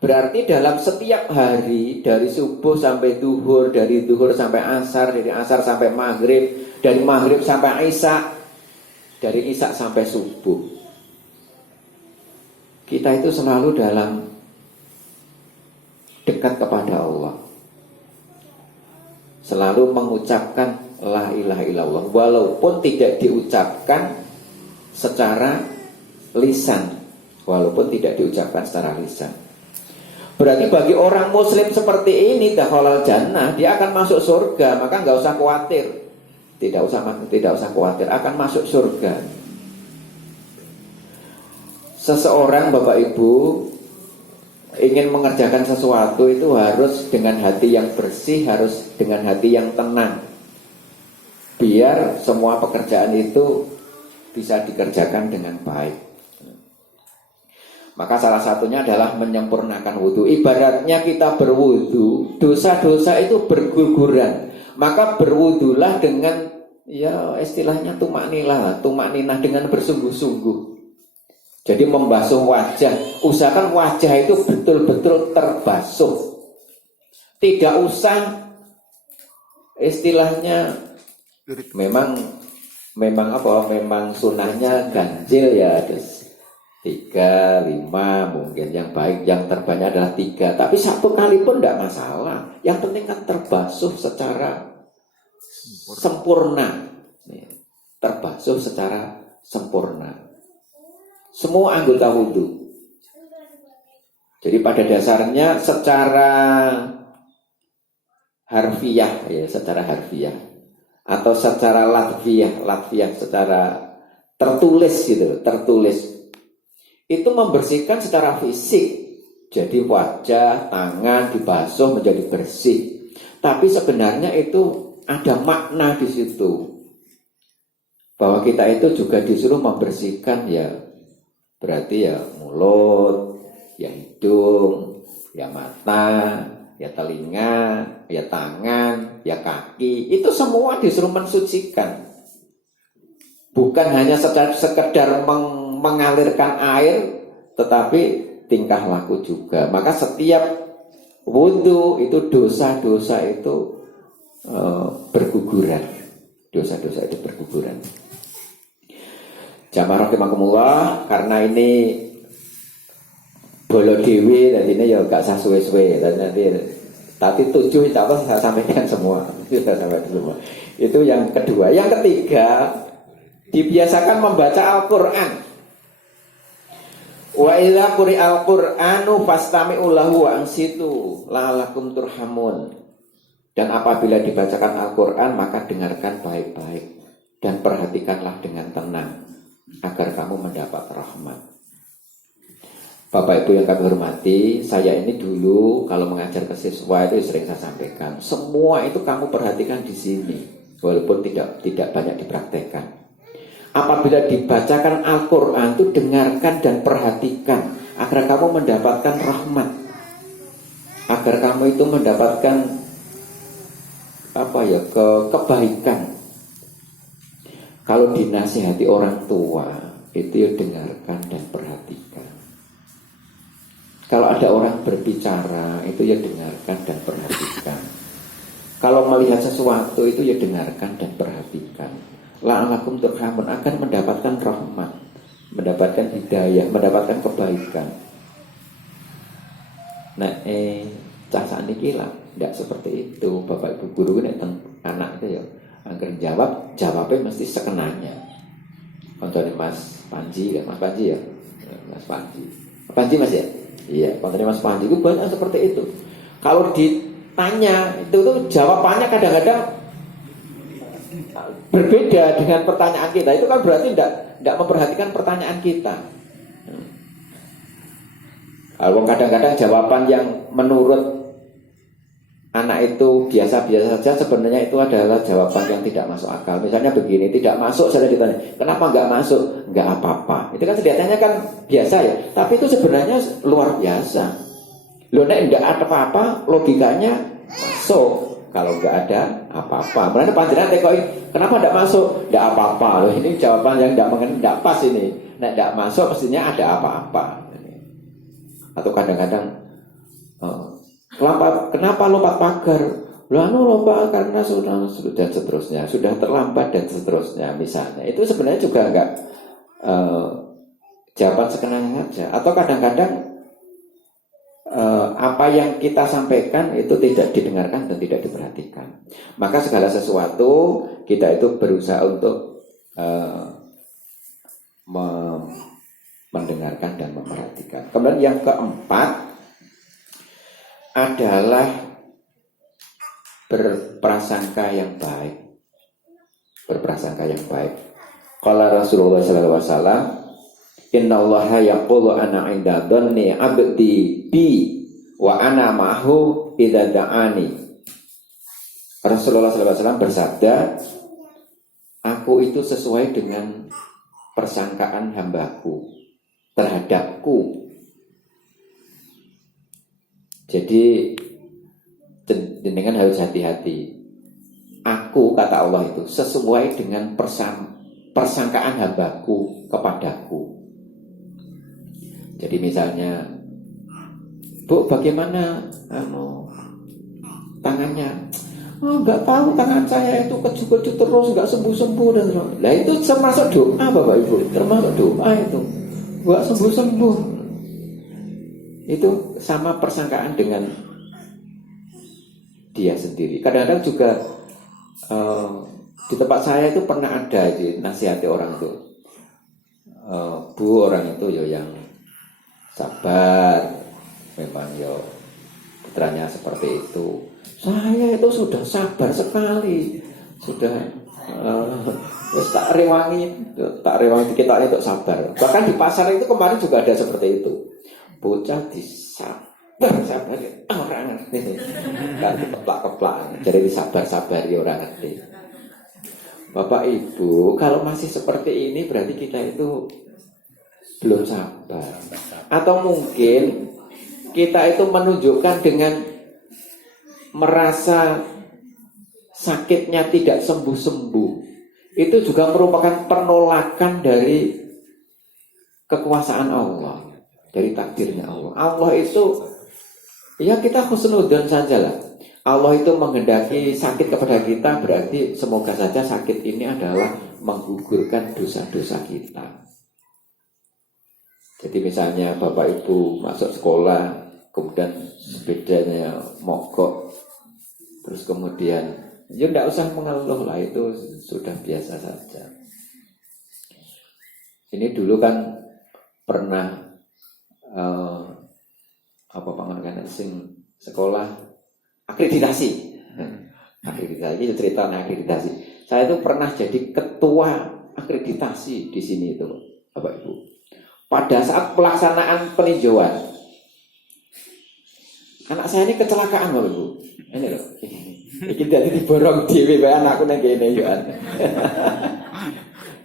Berarti dalam setiap hari, dari subuh sampai duhur, dari duhur sampai asar, dari asar sampai maghrib, dari maghrib sampai isya, dari isya sampai subuh, kita itu selalu dalam dekat kepada Allah, selalu mengucapkan la ilaha illallah, walaupun tidak diucapkan secara lisan, walaupun tidak diucapkan secara lisan. Berarti bagi orang muslim seperti ini, dakhalal jannah, dia akan masuk surga. Maka nggak usah khawatir, tidak usah khawatir, akan masuk surga. Seseorang, Bapak Ibu, ingin mengerjakan sesuatu itu harus dengan hati yang bersih, harus dengan hati yang tenang, biar semua pekerjaan itu bisa dikerjakan dengan baik. Maka salah satunya adalah menyempurnakan wudhu. Ibaratnya kita berwudhu, dosa-dosa itu berguguran. Maka berwudhulah dengan, ya istilahnya tumak ninah dengan bersungguh-sungguh. Jadi membasuh wajah, usahakan wajah itu betul-betul terbasuh. Tidak usah istilahnya memang sunahnya ganjil ya, 3, 5 mungkin yang baik, yang terbanyak adalah 3. Tapi 1 kali pun tidak masalah. Yang penting kan terbasuh secara sempurna. Terbasuh secara sempurna semua anggota wudhu. Jadi pada dasarnya secara harfiah, ya, secara harfiah atau secara latfiah, secara tertulis gitu, tertulis. Itu membersihkan secara fisik. Jadi wajah, tangan dibasuh menjadi bersih. Tapi sebenarnya itu ada makna di situ. Bahwa kita itu juga disuruh membersihkan, ya berarti ya mulut, ya hidung, ya mata, ya telinga, ya tangan, ya kaki. Itu semua disuruh mensucikan. Bukan hanya sekedar mengalirkan air, tetapi tingkah laku juga. Maka setiap wudhu itu dosa-dosa itu berguguran. Dosa-dosa itu berguguran. Jamaah rahimakumullah, karena ini bolo dewi, dan ini ya gak sah suwe-suwe, tapi 7 insya Allah saya sampaikan semua. Itu yang kedua. Yang ketiga, dibiasakan membaca Al-Quran. Wa idza quri'al Qur'anu fastami'u lahu wa ansitu la'allakum turhamun. Dan apabila dibacakan Al-Quran, maka dengarkan baik-baik dan perhatikanlah dengan tenang agar kamu mendapat rahmat. Bapak Ibu yang kami hormati, saya ini dulu kalau mengajar ke siswa itu sering saya sampaikan, semua itu kamu perhatikan di sini, walaupun tidak banyak dipraktekkan. Apabila dibacakan Al-Quran itu dengarkan dan perhatikan agar kamu mendapatkan rahmat, agar kamu itu mendapatkan kebaikan. Kalau dinasihati orang tua itu ya dengarkan dan perhatikan. Kalau ada orang berbicara itu ya dengarkan dan perhatikan. Kalau melihat sesuatu itu ya dengarkan dan perhatikan. La'alakum turhamun, akan mendapatkan rahmat, mendapatkan hidayah, mendapatkan kebaikan. Nah, cah saniki lah tidak seperti itu. Bapak Ibu guru ini anak itu ya, angker jawabnya mesti sekenanya. Contohnya Mas Panji ya, Mas Panji ya, Mas Panji Mas ya, iya. Contohnya Mas Panji itu banyak seperti itu. Kalau ditanya itu jawabannya kadang-kadang berbeda dengan pertanyaan kita. Itu kan berarti tidak memperhatikan pertanyaan kita. Kalau kadang-kadang jawaban yang menurut anak itu biasa-biasa saja, sebenarnya itu adalah jawaban yang tidak masuk akal. Misalnya begini, tidak masuk, saya ditanya, kenapa nggak masuk? Nggak apa-apa. Itu kan kelihatannya kan biasa ya, tapi itu sebenarnya luar biasa. Loh, nek nggak ada apa-apa, logikanya masuk. Kalau nggak ada apa-apa, berarti panjenengan tekoi, kenapa nggak masuk? Nggak apa-apa. Loh, ini jawaban yang nggak pas ini. Nek nggak masuk, mestinya ada apa-apa. Atau kadang-kadang Kenapa lompat pagar? Lalu lompat karena sudah seterusnya, sudah terlambat dan seterusnya misalnya. Itu sebenarnya juga enggak jawaban sekenanya saja. Atau kadang-kadang apa yang kita sampaikan itu tidak didengarkan dan tidak diperhatikan. Maka segala sesuatu kita itu berusaha untuk mendengarkan dan memperhatikan. Kemudian yang keempat adalah berprasangka yang baik. Berprasangka yang baik. Qala Rasulullah sallallahu alaihi wasallam, "Innallaha yaqulu ana 'inda dhanni 'abdi bi wa ana ma'hu idza da'ani." Rasulullah sallallahu alaihi wasallam bersabda, "Aku itu sesuai dengan persangkaan hambaku terhadapku." Jadi jenengan harus hati-hati. Aku, kata Allah itu, sesuai dengan persangkaan hambaku kepadaku. Jadi misalnya, Bu, bagaimana tangannya? Enggak tahu, tangan saya itu keju-keju terus, enggak sembuh-sembuh dan terus. Lah itu termasuk doa, Bapak Ibu, termasuk doa itu. Enggak sembuh-sembuh. Itu sama persangkaan dengan dia sendiri. Kadang-kadang juga di tempat saya itu pernah ada nasihati orang itu, Bu, orang itu yang sabar, memang putranya seperti itu. Saya itu sudah sabar sekali, sudah tak rewangi kita itu sabar. Bahkan di pasar itu kemarin juga ada seperti itu. Bocah disabar orang ngerti kan keplak-keplak, jadi disabar ya orang ngerti. Bapak Ibu, kalau masih seperti ini berarti kita itu belum sabar. Atau mungkin kita itu menunjukkan dengan merasa sakitnya tidak sembuh-sembuh. Itu juga merupakan penolakan dari kekuasaan Allah, dari takdirnya Allah. Allah itu, ya kita husnudzon sajalah. Allah itu menghendaki sakit kepada kita, berarti semoga saja sakit ini adalah menggugurkan dosa-dosa kita. Jadi misalnya Bapak Ibu masuk sekolah, kemudian sepedanya mogok, terus kemudian ya tidak usah mengeluh lah, itu sudah biasa saja. Ini dulu kan pernah sing sekolah akreditasi itu cerita akreditasi. Saya itu pernah jadi ketua akreditasi di sini itu, Bapak Ibu. Pada saat pelaksanaan peninjauan, anak saya ini kecelakaan, Bapak Ibu. Ini loh, ini jadi diborong di anakku nang kene yo.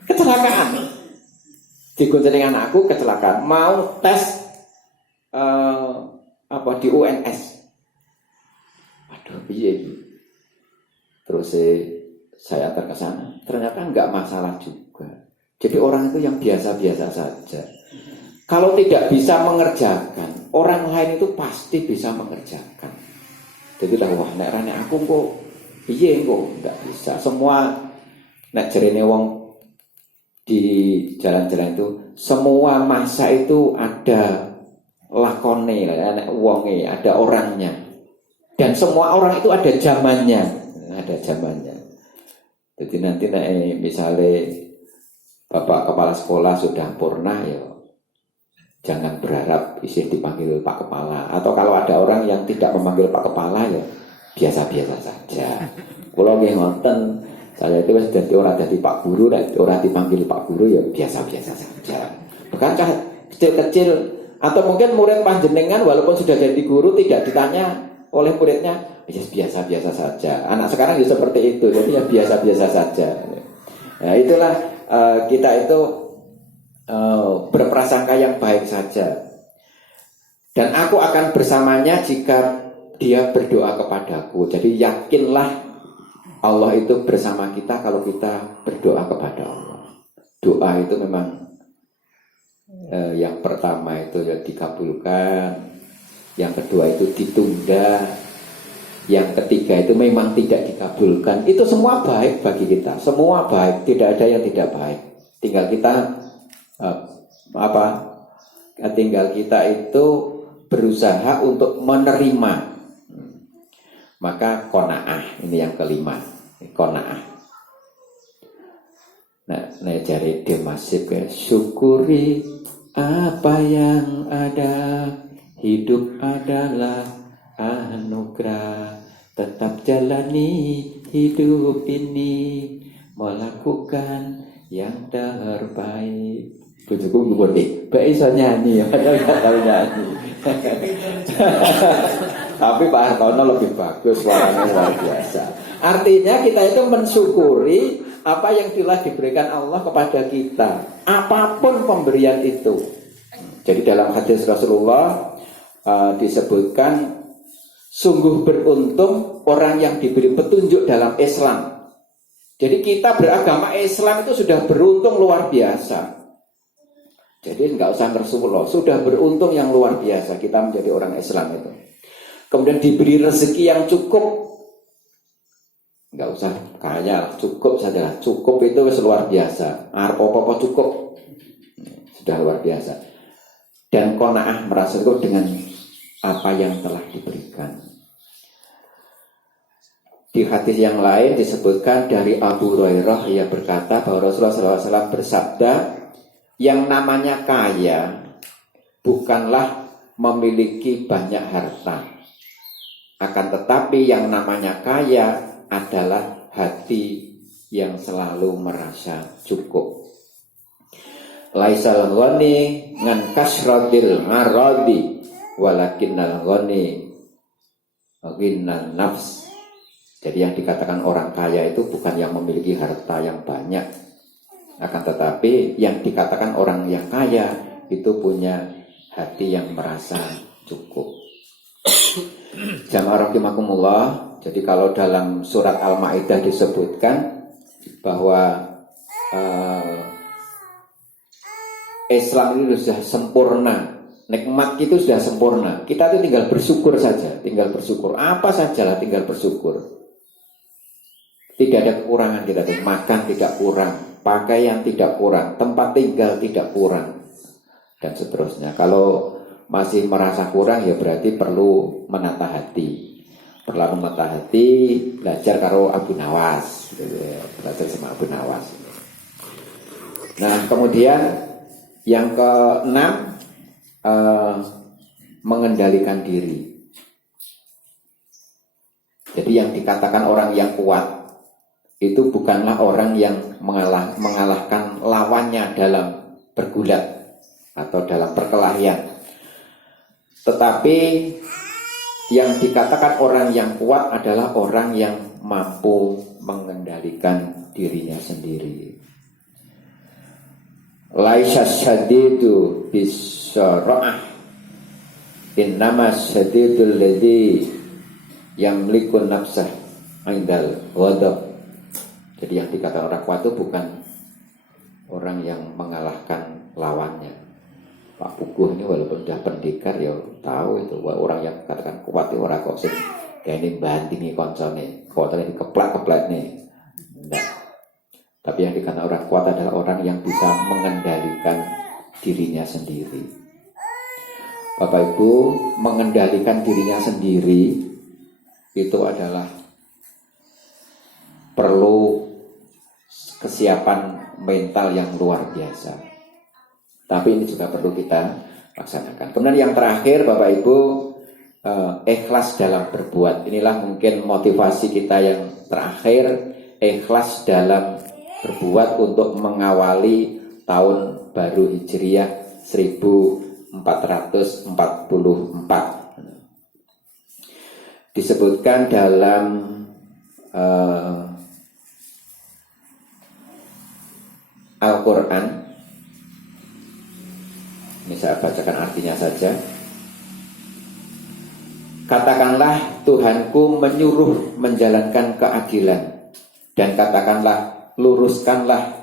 Kecelakaan. Digoncengi anakku kecelakaan, mau tes di UNS. Aduh, piye. Terus saya terkesan, ternyata enggak masalah juga. Jadi orang itu yang biasa-biasa saja. Kalau tidak bisa mengerjakan, orang lain itu pasti bisa mengerjakan. Jadi tahu, wah nek rane aku kok piye kok enggak bisa. Semua nek jerene wong di jalan-jalan itu, semua masa itu ada lakone, ada wonge, ada orangnya. Dan semua orang itu ada zamannya, Jadi nanti misalnya Bapak Kepala Sekolah sudah purna, ya jangan berharap bisa dipanggil Pak Kepala. Atau kalau ada orang yang tidak memanggil Pak Kepala, ya biasa-biasa saja. Kalau nggih ngoten, saya itu wis dadi ora dadi Pak Guru, ora dipanggil Pak Guru, ya biasa-biasa saja. Bukankah kecil-kecil atau mungkin murid panjenengan walaupun sudah jadi guru tidak ditanya oleh muridnya, ya biasa-biasa saja. Anak sekarang juga seperti itu, jadi ya biasa-biasa saja. Nah, itulah kita itu berprasangka yang baik saja. Dan aku akan bersamanya jika dia berdoa kepadaku. Jadi yakinlah Allah itu bersama kita kalau kita berdoa kepada Allah. Doa itu memang yang pertama itu ya dikabulkan. yang kedua itu ditunda, yang ketiga itu memang tidak dikabulkan. Itu semua baik bagi kita, semua baik, tidak ada yang tidak baik. Tinggal kita tinggal kita itu berusaha untuk menerima. Maka qanaah, ini yang kelima, qanaah. Nah jari Demasif ya, syukuri apa yang ada, hidup adalah anugerah, tetap jalani hidup ini, melakukan yang terbaik. Bujuku ngerti, baik iso nyanyi, padahal gak tahu nyanyi. Tapi Pak Hartono lebih bagus, suaranya luar biasa. Artinya kita itu mensyukuri apa yang telah diberikan Allah kepada kita, apapun pemberian itu. Jadi dalam hadis Rasulullah disebutkan, sungguh beruntung orang yang diberi petunjuk dalam Islam. Jadi kita beragama Islam itu sudah beruntung luar biasa. Jadi nggak usah ngersulo, sudah beruntung yang luar biasa kita menjadi orang Islam itu. Kemudian diberi rezeki yang cukup, nggak usah kaya, cukup saja. Cukup itu luar biasa. Apa-apa cukup, sudah luar biasa. Dan qanaah, merasa cukup dengan apa yang telah diberikan. Di hadis yang lain disebutkan dari Abu Hurairah, ia berkata bahwa Rasulullah SAW bersabda, yang namanya kaya bukanlah memiliki banyak harta, akan tetapi yang namanya kaya adalah hati yang selalu merasa cukup. Laisal ghani ngan kasratil maradi walakinnal ghani ghinan nafs. Jadi yang dikatakan orang kaya itu bukan yang memiliki harta yang banyak, akan tetapi yang dikatakan orang yang kaya itu punya hati yang merasa cukup. Jamaah rahimakumullah. Jadi kalau dalam surat Al-Maidah disebutkan bahwa Islam itu sudah sempurna, nikmat itu sudah sempurna. Kita itu tinggal bersyukur saja, tinggal bersyukur. Apa sajalah tinggal bersyukur. Tidak ada kekurangan kita tuh, makan tidak kurang, pakaian tidak kurang, tempat tinggal tidak kurang, dan seterusnya. Kalau masih merasa kurang ya berarti perlu menata hati. Perlu menata hati, belajar karo Abu Nawas, belajar sama Abu Nawas. Nah kemudian yang keenam, mengendalikan diri. Jadi yang dikatakan orang yang kuat itu bukanlah orang yang mengalahkan lawannya dalam bergulat atau dalam perkelahian, tetapi yang dikatakan orang yang kuat adalah orang yang mampu mengendalikan dirinya sendiri. Laisa syadidu bisara'ah, innama syadidul ladzi yamliku nafsah indal ghadab. Jadi yang dikatakan orang kuat itu bukan orang yang mengalahkan lawannya. Pak Puguh ini walaupun sudah pendekar ya tahu itu orang yang katakan kuat itu orang kok sing kene bandingi koncone dikeplak-keplak nih. Enggak. Tapi yang dikatakan orang kuat adalah orang yang bisa mengendalikan dirinya sendiri. Bapak Ibu, mengendalikan dirinya sendiri itu adalah perlu kesiapan mental yang luar biasa. Tapi ini juga perlu kita laksanakan. Kemudian yang terakhir Bapak Ibu, ikhlas dalam berbuat. Inilah mungkin motivasi kita yang terakhir, ikhlas dalam berbuat untuk mengawali tahun baru Hijriah 1444. Disebutkan dalam Al-Quran. Ini saya bacakan artinya saja. Katakanlah Tuhanku menyuruh menjalankan keadilan, dan katakanlah luruskanlah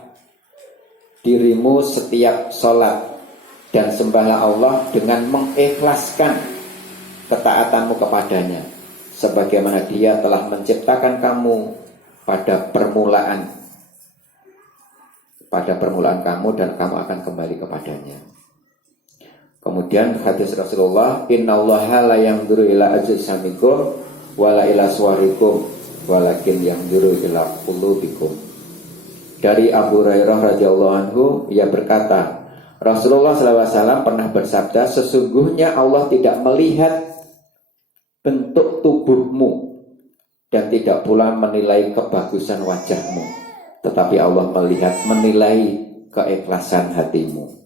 dirimu setiap sholat, dan sembahlah Allah dengan mengikhlaskan ketaatanmu kepadanya, sebagaimana Dia telah menciptakan kamu pada permulaan kamu, dan kamu akan kembali kepadanya. Kemudian hadis Rasulullah, innallaha la yanzuru ila ajsamikum wala ila suwarikum walakin yanzuru ila qulubikum. Dari Abu Hurairah radhiyallahu anhu, ia berkata, Rasulullah SAW pernah bersabda, sesungguhnya Allah tidak melihat bentuk tubuhmu dan tidak pula menilai kebagusan wajahmu, tetapi Allah menilai keikhlasan hatimu.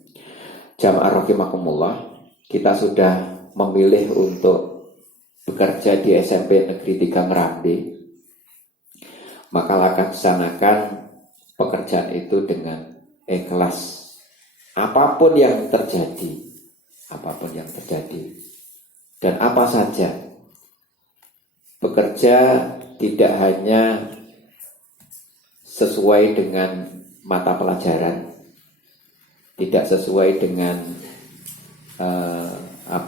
Jamaah rahimakumullah, kita sudah memilih untuk bekerja di SMP Negeri 3 Merambi, maka laksanakan pekerjaan itu dengan ikhlas. Apapun yang terjadi, dan apa saja, bekerja tidak hanya sesuai dengan mata pelajaran, tidak sesuai dengan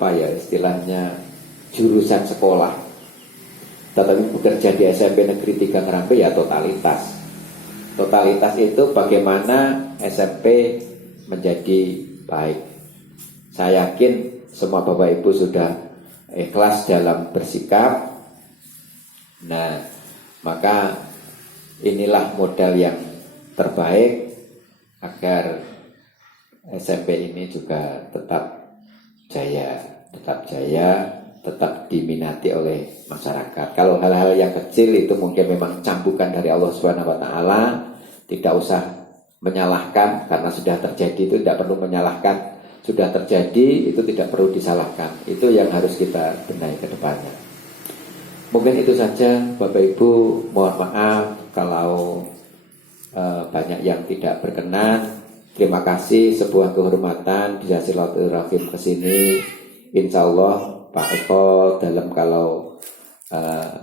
istilahnya jurusan sekolah, tetapi bekerja di SMP Negeri 3 Merambi ya totalitas. Totalitas itu bagaimana SMP menjadi baik. Saya yakin semua Bapak Ibu sudah ikhlas dalam bersikap. Nah, maka inilah modal yang terbaik agar SMP ini juga tetap jaya, tetap diminati oleh masyarakat. Kalau hal-hal yang kecil itu mungkin memang cambukan dari Allah Subhanahu wa taala, tidak usah menyalahkan karena sudah terjadi, itu tidak perlu menyalahkan. Sudah terjadi itu tidak perlu disalahkan. Itu yang harus kita benahi ke depannya. Mungkin itu saja Bapak Ibu, mohon maaf kalau banyak yang tidak berkenan. Terima kasih, sebuah kehormatan bisa silaturahim ke sini. Insya Allah Pak Eko dalam kalau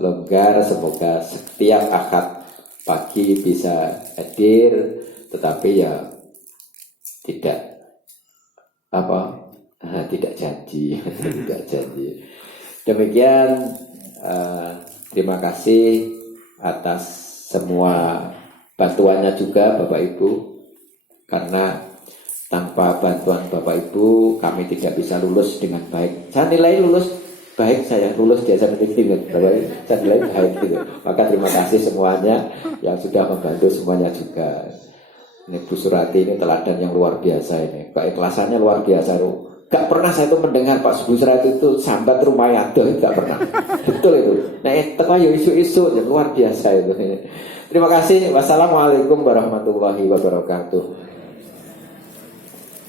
longgar, semoga setiap akad pagi bisa hadir, tetapi ya tidak janji. Tidak janji. Demikian, terima kasih atas semua bantuannya juga Bapak Ibu, karena tanpa bantuan Bapak Ibu kami tidak bisa lulus dengan baik. Saya nilai lulus baik, saya lulus di SMP Negeri, saya nilai baik gitu. Maka terima kasih semuanya yang sudah membantu semuanya juga. Ini Bu Surati ini teladan yang luar biasa ini, keikhlasannya luar biasa. Gak pernah saya itu mendengar Pak Bu Surati itu sambat rumah yadoh, gak pernah. Betul itu. Nah itu isu-isu yang luar biasa itu. Terima kasih. Wassalamualaikum warahmatullahi wabarakatuh.